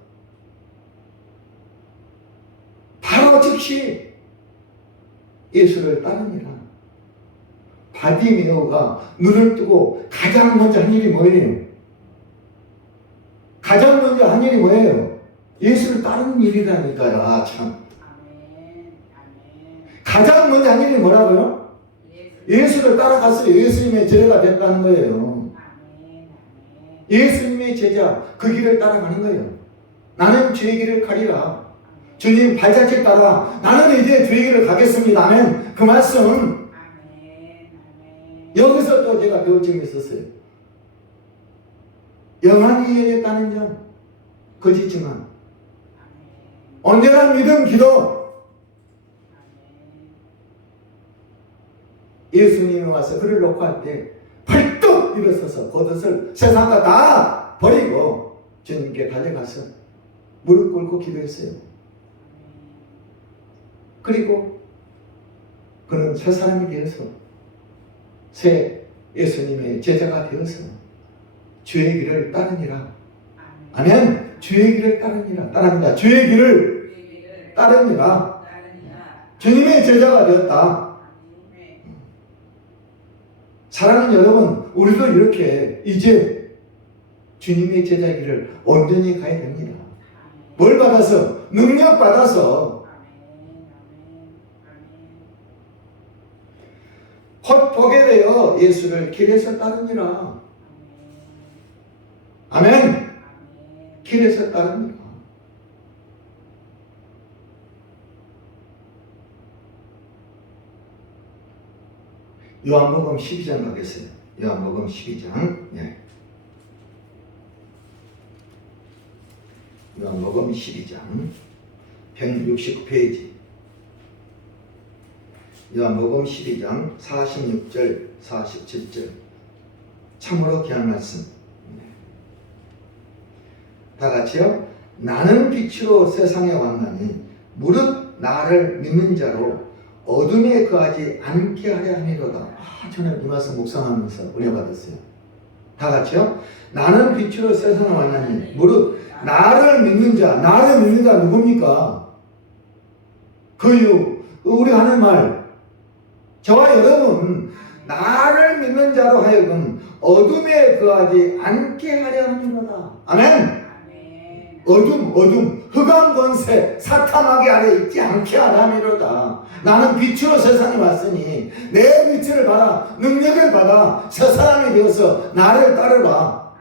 바로 즉시 예수를 따르니라. 바디메오가 눈을 뜨고 가장 먼저 한 일이 뭐예요? 가장 먼저 한 일이 뭐예요? 예수를 따르는 일이라니까요. 참. 가장 먼저 한 일이 뭐라고요? 예수를 따라가서 예수님의 제자가 됐다는 거예요. 예수님의 제자, 그 길을 따라가는 거예요. 나는 주의 길을 가리라. 주님 발자취 따라 나는 이제 주의 길을 가겠습니다. 아멘. 그 말씀 여기서 또 제가 배울 점이 있었어요. 영원히 이어졌다는 점 거짓지만 언제나 믿음 기도 예수님이 와서 그를 놓고 할 때 벌떡 일어서서 겉옷을 세상과 다 버리고 주님께 달려가서 무릎 꿇고 기도했어요. 그리고 그는 새 사람이 되어서 새 예수님의 제자가 되어서 주의 길을 따르니라. 아멘. 주의 길을 따르니라. 따릅니다. 주의 길을 따르니라. 주님의 제자가 되었다. 아멘. 사랑하는 여러분, 우리도 이렇게 이제 주님의 제자기를 온전히 가야 됩니다. 뭘 받아서? 능력 받아서. 아멘. 아멘. 곧 보게 되어 예수를 길에서 따르니라. 아멘. 아멘. 길에서 따릅니다. 요한복음 12장 가겠어요. 요한복음 12장. 네. 요한복음 12장 169페이지. 요한복음 12장 46절 47절. 참으로 귀한 말씀. 다 같이요. 나는 빛으로 세상에 왔나니 무릇 나를 믿는 자로 어둠에 거하지 않게 하려 함이로다. 저는 이 말씀 묵상하면서 은혜 받았어요. 다 같이요. 나는 빛으로 세상에 왔나니 무릇 나를 믿는 자. 나를 믿는 자 누굽니까? 우리 하는 말. 저와 여러분, 나를 믿는 자로 하여금 어둠에 거하지 않게 하려 함이로다. 아멘. 어둠, 흑암 권세, 사탄마귀 아래 있지 않게 하려 함이로다. 나는 빛으로 세상에 왔으니 내 빛을 받아 능력을 받아 새 사람이 되어서 나를 따르라.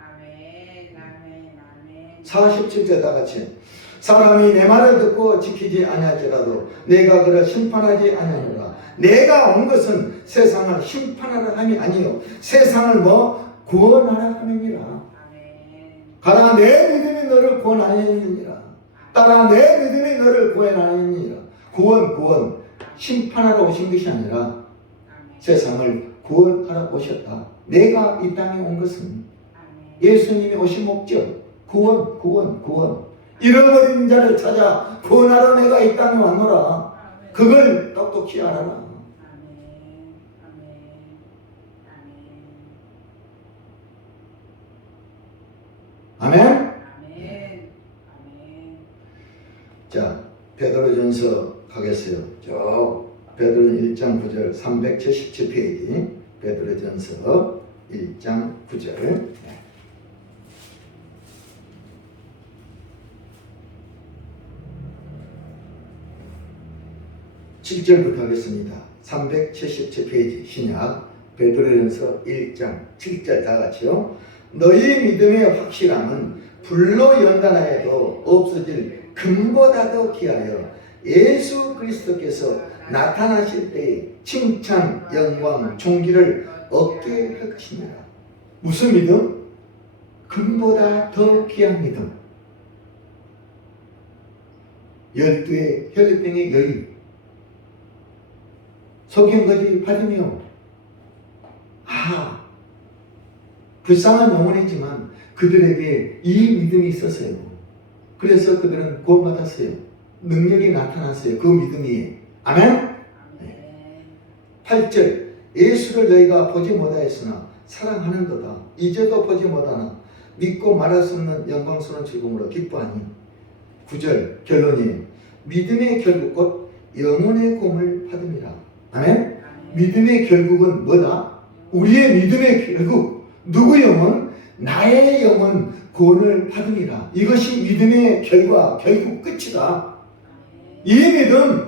47절 다 같이. 사람이 내 말을 듣고 지키지 아니할지라도 내가 그를 심판하지 아니하노라. 내가 온 것은 세상을 심판하라 함이 아니요 세상을 구원하라 함이니라. 가라 내 믿음이 너를 구원하느니라. 따라 내 믿음이 너를 구원하느니라. 구원 심판하러 오신 것이 아니라 세상을 구원하러 오셨다. 내가 이 땅에 온 것은 예수님이 오신 목적 구원 잃어버린 자를 찾아 구원하러 내가 이 땅에 왔노라. 그걸 똑똑히 알아라. 아멘. 자, 베드로전서 가겠어요. 저 베드로 1장 9절 377페이지. 베드로전서 1장 9절. 7절부터 하겠습니다. 377페이지 신약 베드로전서 1장 7절 다 같이요. 너희 믿음의 확실함은 불로 연단하여도 없어질 금보다도 귀하여 예수 그리스도께서 나타나실 때에 칭찬, 영광, 존귀를 얻게 할 것입니다. 무슨 믿음? 금보다 더 귀한 믿음. 12의 혈액병의 여인 소경거리 받으며 불쌍한 영혼이지만 그들에게 이 믿음이 있었어요. 그래서 그들은 구원받았어요. 능력이 나타났어요. 그 믿음이. 아멘? 8절 예수를 너희가 보지 못하였으나 사랑하는도다. 이제도 보지 못하나 믿고 말할 수 없는 영광스러운 즐거움으로 기뻐하니. 9절 결론이에요. 믿음의 결국 곧 영혼의 공을 받음이라. 아멘? 믿음의 결국은 뭐다? 우리의 믿음의 결국 누구 영혼? 나의 영혼 구원을 받으리라. 이것이 믿음의 결과, 결국 끝이다. 이 믿음의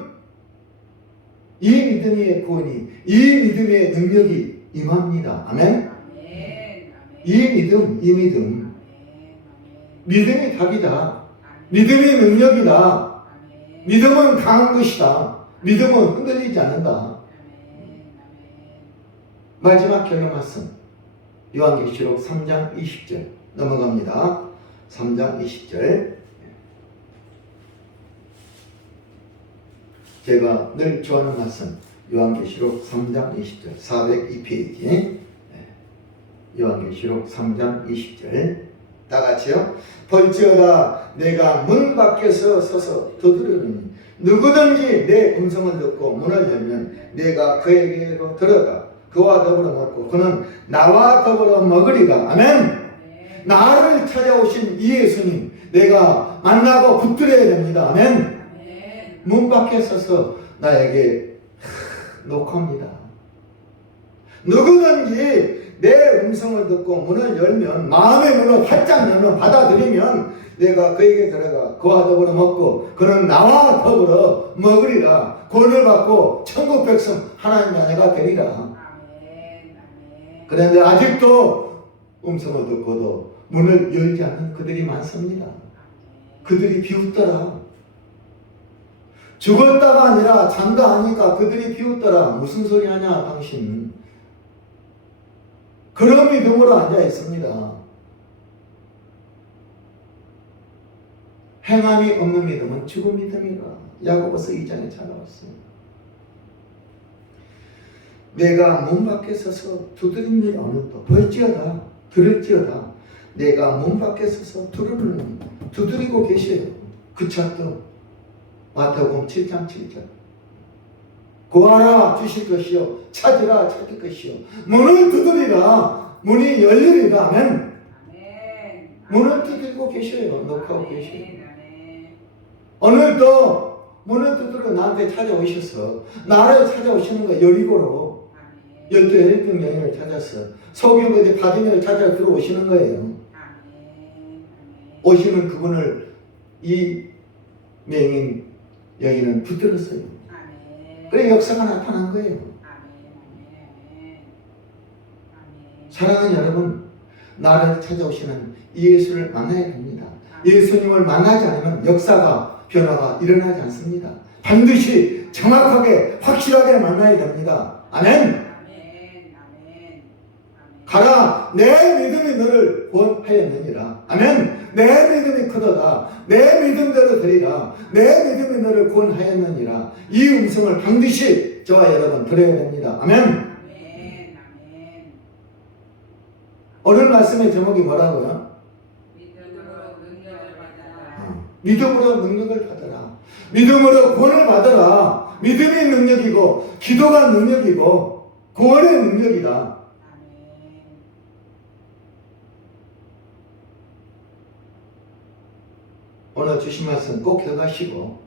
구원이, 이 믿음의 능력이 임합니다. 아멘? 이 믿음. 믿음이 답이다. 믿음이 능력이다. 믿음은 강한 것이다. 믿음은 흔들리지 않는다. 마지막 결론 말씀. 요한계시록 3장 20절 넘어갑니다. 3장 20절. 제가 늘 좋아하는 말씀. 요한계시록 3장 20절 402페이지. 요한계시록 3장 20절 다 같이요. 볼지어다 내가 문 밖에서 서서 두드리니 누구든지 내 음성을 듣고 문을 열면 내가 그에게로 들어가 그와 더불어 먹고 그는 나와 더불어 먹으리라. 아멘. 나를 찾아오신 이 예수님 내가 만나고 붙들어야 됩니다. 아멘. 문 밖에 서서 나에게 녹합니다. 누구든지 내 음성을 듣고 문을 열면, 마음의 문을 활짝 열면, 받아들이면 내가 그에게 들어가 그와 더불어 먹고 그는 나와 더불어 먹으리라. 구원을 받고 천국 백성 하나님의 아내가 되리라. 아멘. 아멘. 그런데 아직도 음성을 듣고도 문을 열지 않는 그들이 많습니다. 그들이 비웃더라. 죽었다가 아니라 잔다 하니까 그들이 비웃더라. 무슨 소리 하냐 당신. 그런 믿음으로 앉아 있습니다. 행함이 없는 믿음은 죽은 믿음이라. 야고보서 2장에 찾아왔습니다. 내가 문 밖에 서서 두드리니 어느덧 볼지어다 들을지어다. 내가 문 밖에 서서 두드리고 계셔요. 그 찾도 마태복음 7장 7절. 구하라 주실 것이요 찾으라 찾을 것이요 문을 두드리라 문이 열리리라. 아멘. 문을 두드리고 계셔요. 녹하고 계셔요. 오늘도 문을 두드리고 나한테 찾아오셔서 나를 찾아오시는 거예요. 여리고로 12 여인을 찾아서 소경거지 바디메를 찾아 들어오시는 거예요. 오시는 그분을 이 맹인 여인은 붙들었어요. 그래 역사가 나타난 거예요. 사랑하는 여러분, 나를 찾아오시는 예수를 만나야 됩니다. 예수님을 만나지 않으면 역사가 변화가 일어나지 않습니다. 반드시 정확하게 확실하게 만나야 됩니다. 아멘. 가라 내 믿음이 너를 구원하였느니라. 아멘. 내 믿음이 크도다. 내 믿음대로 되리라. 내 믿음이 너를 구원하였느니라. 이 음성을 반드시 저와 여러분 들어야 됩니다. 아멘. 오늘 말씀의 제목이 뭐라고요? 믿음으로 능력을 받아라. 믿음으로 구원을 받아라. 믿음이 능력이고 기도가 능력이고 구원의 능력이다. 오늘 주신 말씀 꼭 기억하시고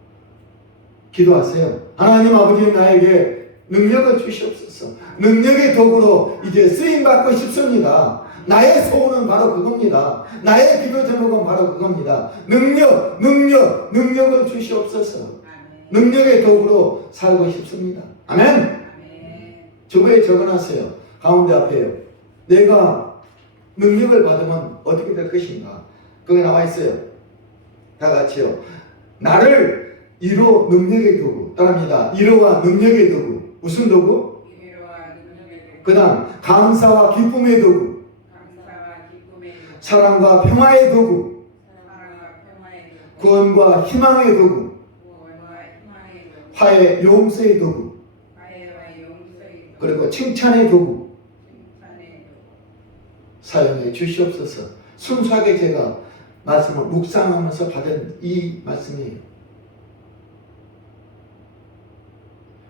기도하세요. 하나님 아버지 나에게 능력을 주시옵소서. 능력의 도구로 이제 쓰임받고 싶습니다. 나의 소원은 바로 그겁니다. 나의 기도 제목은 바로 그겁니다. 능력을 주시옵소서. 능력의 도구로 살고 싶습니다. 아멘. 주부에 적어놨어요. 가운데 앞에요. 내가 능력을 받으면 어떻게 될 것인가? 거기 나와 있어요. 다 같이요. 나를 이로 능력의 도구. 따라합니다. 이로와 능력의 도구. 무슨 도구? 그 다음 감사와 기쁨의 도구. 사랑과 평화의 도구. 구원과 희망의 도구. 화해 용서의 도구. 그리고 칭찬의 도구. 사용해 주시옵소서. 순수하게 제가 말씀을 묵상하면서 받은 이 말씀이에요.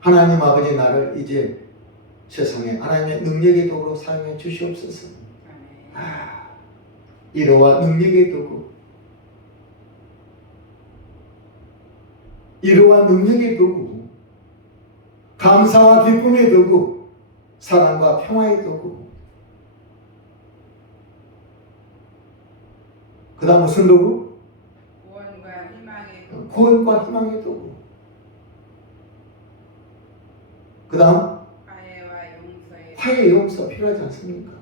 하나님 아버지 나를 이제 세상에 하나님의 능력의 도구로 사용해 주시옵소서. 이로와 능력의 도구. 이로와 능력의 도구. 감사와 기쁨의 도구. 사랑과 평화의 도구. 그 다음 무슨 도구? 구원과 희망의 도구. 그 다음 화해 용서 필요하지 않습니까?